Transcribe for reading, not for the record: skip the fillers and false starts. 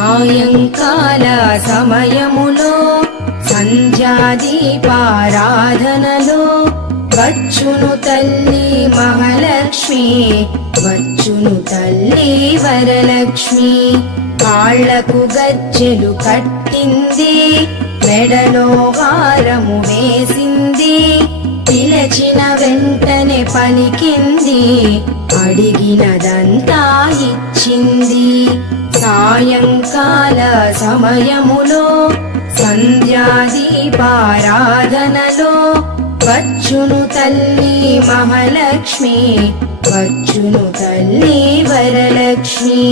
సాయంకాల సమయములో సంధ్యాదీపారాధనలో వచ్చును తల్లి మహాలక్ష్మి, వచ్చును తల్లి వరలక్ష్మి. కాళ్లకు గజ్జెలు కట్టింది, మెడలో హారము వేసింది, పిలచిన వెంటనే పలికింది, అడిగినదంతా ఇచ్చింది. సాయంకాల సమయములో సంధ్యాదీపారాధనలో వచ్చును తల్లి మహాలక్ష్మి, వచ్చును తల్లి వరలక్ష్మి.